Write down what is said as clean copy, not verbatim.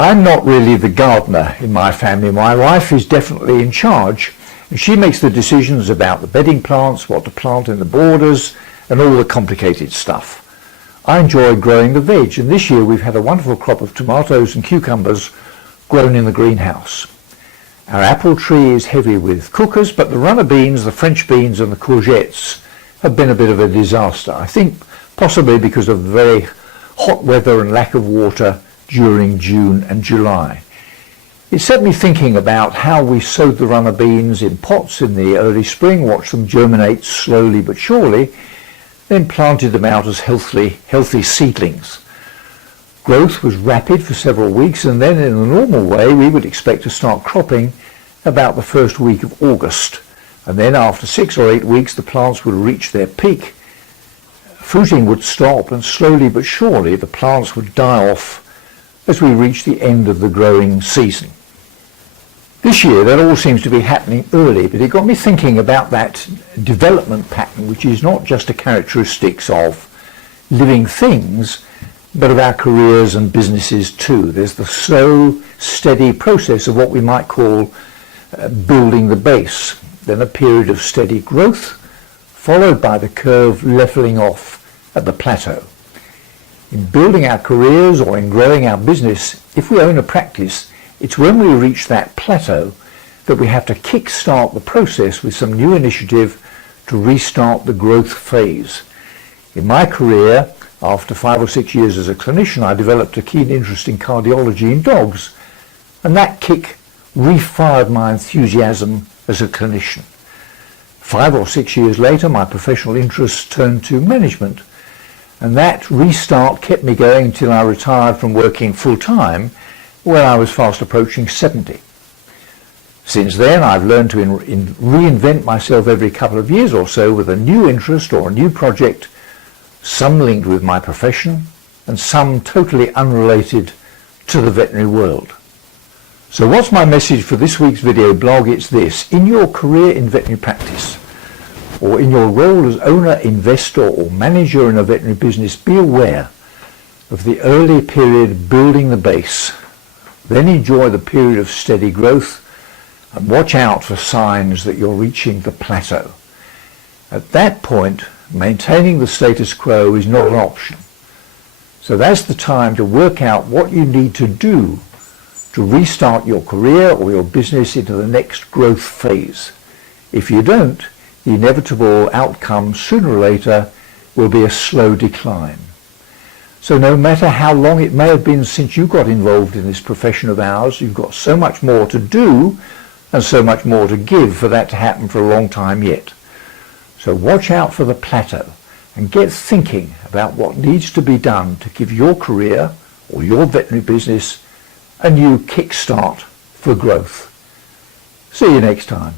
I'm not really the gardener in my family. My wife is definitely in charge, and she makes the decisions about the bedding plants, what to plant in the borders, and all the complicated stuff. I enjoy growing the veg, and this year we've had a wonderful crop of tomatoes and cucumbers grown in the greenhouse. Our apple tree is heavy with cookers, but the runner beans, the French beans and the courgettes have been a bit of a disaster. I think possibly because of the very hot weather and lack of water during June and July. It set me thinking about how we sowed the runner beans in pots in the early spring, watched them germinate slowly but surely, then planted them out as healthy seedlings. Growth was rapid for several weeks, and then in the normal way we would expect to start cropping about the first week of August. And then after 6 or 8 weeks the plants would reach their peak. Fruiting would stop, and slowly but surely the plants would die off as we reach the end of the growing season. This year that all seems to be happening early, but it got me thinking about that development pattern, which is not just a characteristic of living things, but of our careers and businesses too. There's the slow, steady process of what we might call building the base, then a period of steady growth, followed by the curve leveling off at the plateau. In building our careers or in growing our business, if we own a practice, it's when we reach that plateau that we have to kick-start the process with some new initiative to restart the growth phase. In my career, after 5 or 6 years as a clinician, I developed a keen interest in cardiology in dogs, and that kick refired my enthusiasm as a clinician. 5 or 6 years later, my professional interests turned to management, and that restart kept me going until I retired from working full-time when I was fast approaching 70. Since then, I've learned to reinvent myself every couple of years or so with a new interest or a new project, some linked with my profession and some totally unrelated to the veterinary world. So what's my message for this week's video blog? It's this: in your career in veterinary practice, or in your role as owner, investor or manager in a veterinary business, be aware of the early period building the base, then enjoy the period of steady growth, and watch out for signs that you're reaching the plateau. At that point, maintaining the status quo is not an option. So that's the time to work out what you need to do to restart your career or your business into the next growth phase. If you don't, the inevitable outcome sooner or later will be a slow decline. So no matter how long it may have been since you got involved in this profession of ours, you've got so much more to do and so much more to give for that to happen for a long time yet. So watch out for the plateau and get thinking about what needs to be done to give your career or your veterinary business a new kickstart for growth. See you next time.